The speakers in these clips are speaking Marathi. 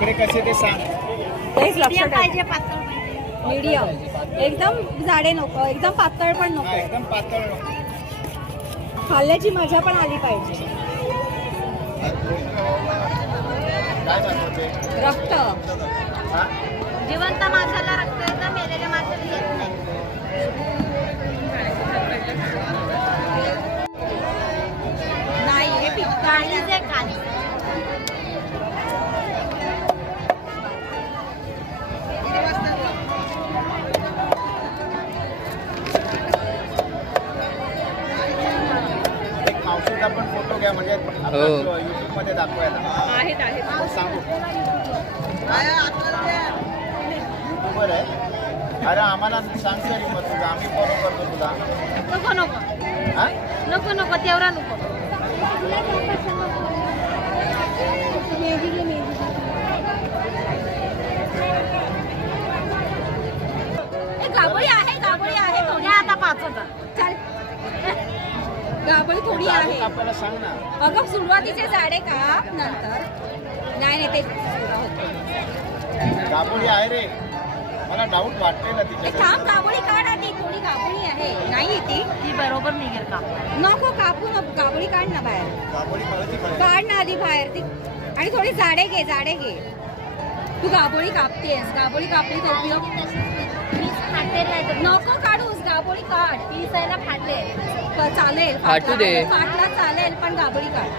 खेकडे कसे ते सांग. तेच लक्षात पाहिजे पातळ पाहिजे. मीडियम. एकदम जाडे नको एकदम पातळ पण नको. एकदम पातळ नको. खाल्ल्याची मजा पण आली पाहिजे. रक्त. जिवंत घ्या म्हणजे मध्ये दाखवायला. आहेत आहेत. सांगू. युट्यूबर आहे. अरे आम्हाला सांग तरी मग तुझा आम्ही फॉलो करतो तुला. नको नको. हा? नको नको तेवढा नको. दाढी आहे. कापायला सांग ना. अगं सुरुवातीचे झाडे का नंतर नाही नाही ते होतं. गाबोळी आहे रे. मला डाऊट वाटतोय ना ए, थांब काढ आधी. थोडी गाबळी आहे. नाही ती ती बरोबर निघेल का नको कापू नको. गाबळी काढ ना बाहेर. कळती. काढ ना आधी बाहेर. ती आणि थोडी जाडे घे जाडे घे. तू गाबोळी कापतेस. गाबोळी कापली तर उपयोग फाटेल नाही तर नको काढूस. गाबोळी काढ. आहे ना फाटेल चालेल. फाटू दे. फाटला चालेल पण गाबोळी काढ.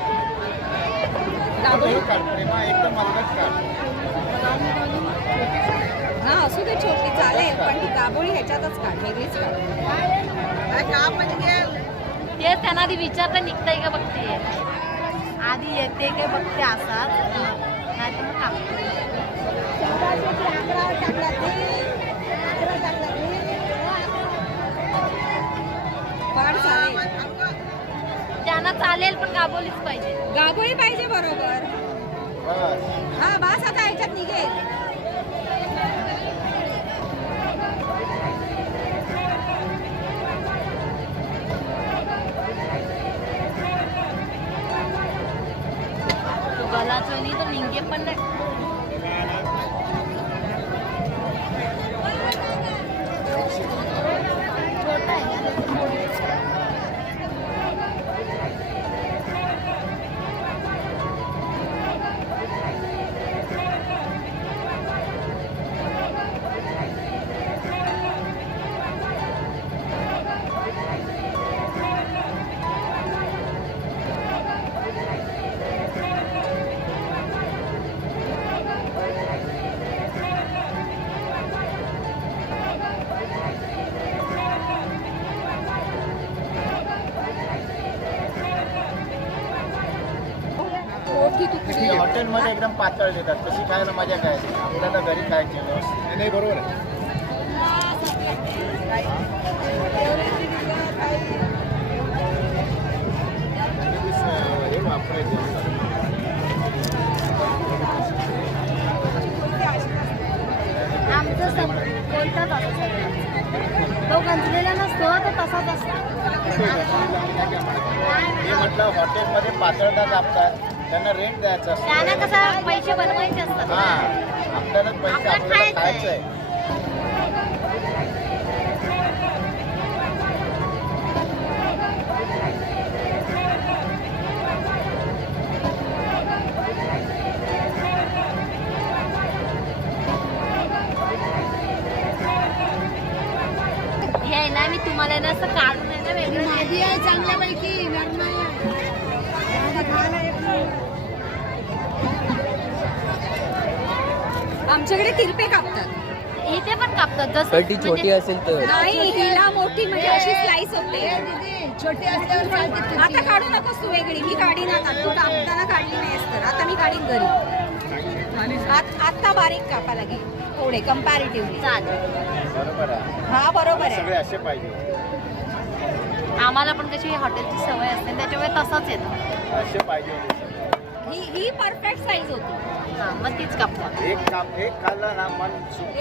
गाबोळी हे काढ. प्रेमा एकदम अलगच काढ हा असू दे छोटी चालेल पण ती गाबोळी ह्याच्यातच काढ वेगळीच काढ. ते त्यांना आधी विचारता निघताय का बघते. आधी येते काय बघते असा नाही तर मग कापते काढ चालेल त्यांना चालेल पण गाबोलीच पाहिजे. गाबोळी पाहिजे बरोबर. हा बास आता ह्याच्यात निघेल. तो गलाचो नाही तो निंगे पण नाही. मोठी तुकडी हॉटेलमध्ये एकदम पातळ देतात. तशी खायला मजा काय? आपल्याला घरी खायची व्यवस्थित नाही बरोबर आहे. आमचं कोणताच असतो तो गंजलेला नसतो तो तसाच असतो. म्हटलं हॉटेलमध्ये पातळता कापतात त्यांना रेट द्यायचा असतो त्यांना कसं पैसे बनवायचे असतात हा. आपल्याला पैसे आपल्याला. खायचं आहे हे आहे ना मी तुम्हाला ना असं काढून आहे ना वेगळं माझी आहे चांगल्यापैकी आमच्याकडे तिरपे कापतात. इथे पण कापतात. जसं ती म्हणजे- छोटी असेल तर. नाही हिला मोठी म्हणजे अशी स्लाइस होते. छोटी आता काढू नकोस तू वेगळी. मी काढीन आता. तू कापताना काढली नाहीस तर. आता मी काढीन घरी. आत- आता बारीक कापा लागेल. थोडे कम्पॅरेटिव्हली चालेल. बरोबर आहे. हा बरोबर सगळे आहे असे पाहिजे. आम्हाला पण कशी हॉटेलची सवय असते त्याच्यामुळे तसाच येतो. असे पाहिजे ही ही परफेक्ट साईज होती. हा मग तीच कापतात एक काम एक खाल्लं ना मन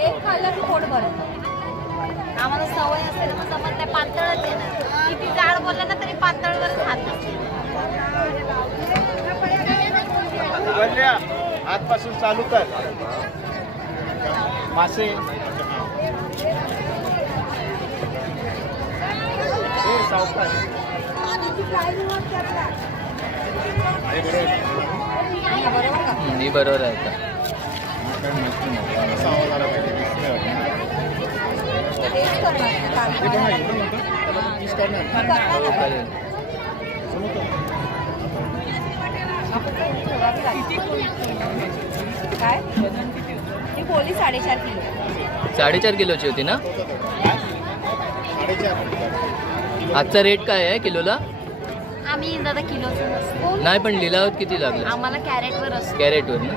एक खाल्लं की पोट भरत आम्हाला सवय असेल ना समज ते पातळच येणार. किती जाड बोललं ना तरी पातळवर खात असते आजपासून चालू कर. मासे. हे सावकाश ही बरोबर आहे का? काय ती साडेचार किलो साडेचार किलोची होती ना? आजचा रेट काय आहे किलोला? आम्ही दादा किलोचं नसतो. नाही पण लिलावत किती लागलं? आम्हाला कॅरेटवर असतो. कॅरेटवर ना?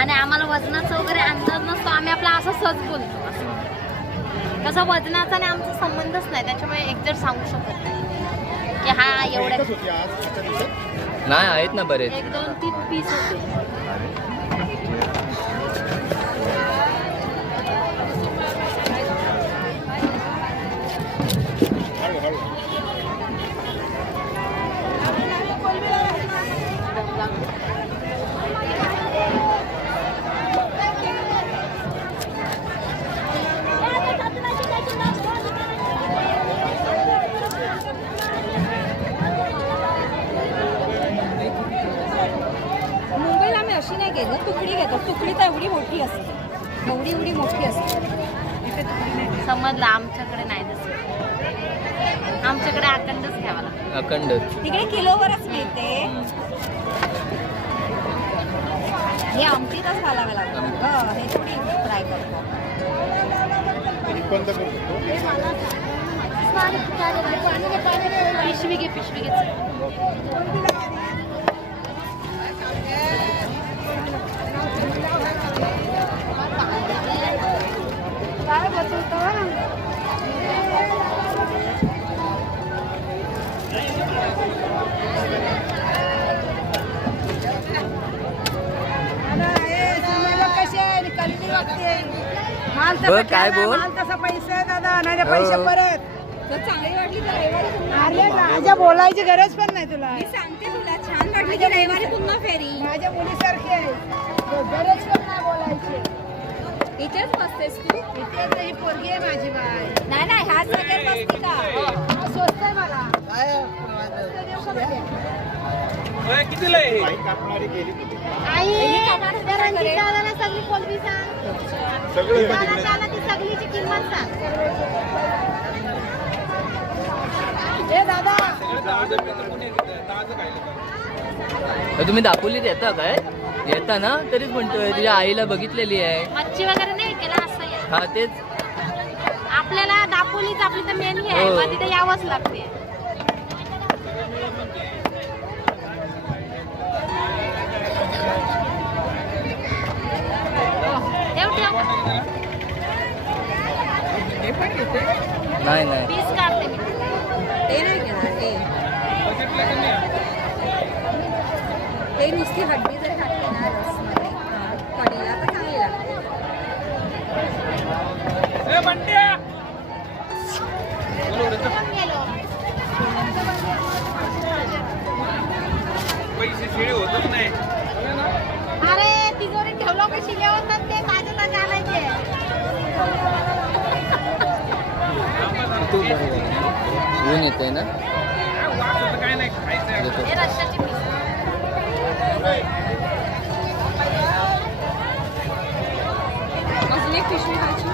आणि आम्हाला वजनाचा वगैरे अंदाज नसतो. आम्ही आपला असं सहज बोलतो. असं. कसं वजनाचा आणि आमचा संबंधच नाही. त्याच्यामुळे एक्झॅक्ट सांगू शकत नाही. की हा एवढ्या नाही आहेत ना बरेच. एक दोन तीन पीस होते. तुकडी तर एवढी मोठी असते. एवढी एवढी मोठी असते. इथे तुकडी नाही घेत. समजलं आमच्याकडे नाही तसं. आमच्याकडे अखंडच घ्यावा लागतो. अखंड तिकडे किलोवरच मिळते. हे आमटीतच घालावं लागतं. ग हे थोडी फ्राय करतो हे पिशवी घे पिशवी घे. बघ काय बोल? पैसे दादा नाही पैसे हो. परत. तर चांगली वाटली तर अरे माझ्या बोलायची गरज पण नाही तुला. मी सांगते तुला छान वाटली की रविवारी पुन्हा फेरी. माझ्या मुलीसारखी आहे. गरज पण नाही बोलायची. इथेच बसतेस तू? इथे आता ही पोरगी आहे माझी बाय नाही नाही ह्याच जागेवर बसते का हा, स्वस्त आहे मला. बाई? कापणारी गेली. कुठे? हे कापणार होते ना घरी? सगळी कोलबी सांग. सगळे त्याला ती सगळीची किंमत सांग. ए दादा. तुम्ही दापोलीत येता काय? येता ना तरीच म्हणतोय तुझ्या आईला बघितलेली आहे मच्छी वगैरे नाही केला असं आहे. हा तेच आपल्याला दापोलीच आपली तर मेन हे आहे हो. मग तिथे यावंच लागते येतो. हे रश्श्याची पीस अजून एक पिशवी खायची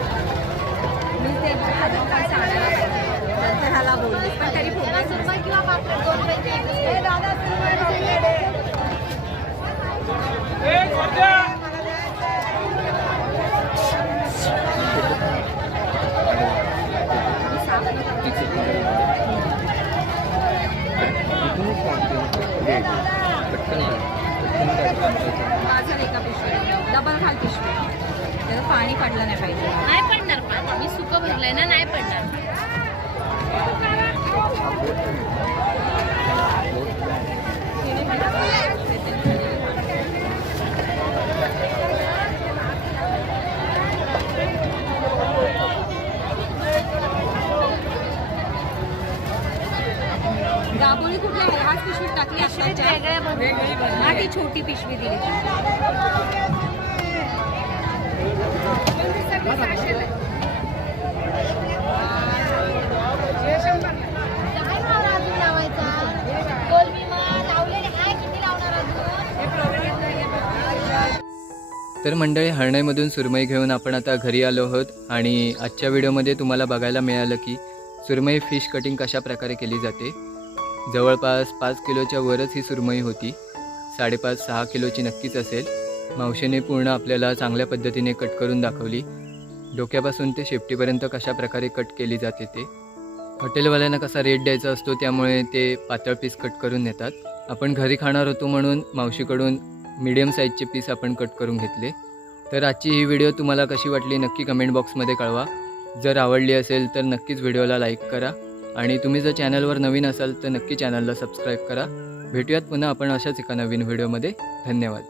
मी ते अजून काय सांगायला पाहिजे नंतर ह्याला बोलली पण तरी त्याला फोन सुरमई किंवा पापलेट दोन पैकी एकच घे. एक second. पटकन. माझं पिशवी डबल घाल पिशवी. त्याचं पाणी पडलं नाही पाहिजे. नाही पडणार पाणी मी सुकं भरलंय ना नाही पडणार. ती छोटी पिशवी दिली. तर मंडळी हरणाईमधून सुरमई घेऊन आपण आता घरी आलो आहोत आणि आजच्या व्हिडिओमध्ये तुम्हाला बघायला मिळालं की सुरमई फिश कटिंग कशा प्रकारे केली जाते. जवळपास पाच किलोच्या वरच ही सुरमई होती. साडेपाच सहा किलोची नक्कीच असेल. मावशीने पूर्ण आपल्याला चांगल्या पद्धतीने कट करून दाखवली. डोक्यापासून ते शेपटीपर्यंत कशा प्रकारे कट केली जाते ते. हॉटेलवाल्यांना कसा रेट द्यायचा असतो त्यामुळे ते पातळ पीस कट करून नेतात. आपण घरी खाणार होतो म्हणून मावशीकडून मीडियम साईजचे पीस आपण कट करून घेतले. तर आजची ही व्हिडिओ तुम्हाला कशी वाटली नक्की कमेंट बॉक्समध्ये कळवा. जर आवडली असेल तर नक्कीच व्हिडिओला लाईक करा. आणि तुम्ही जर चॅनलवर नवीन असाल तर नक्की चॅनलला सबस्क्राईब करा. भेटूयात पुन्हा आपण अशाच एका नवीन व्हिडिओमध्ये. धन्यवाद.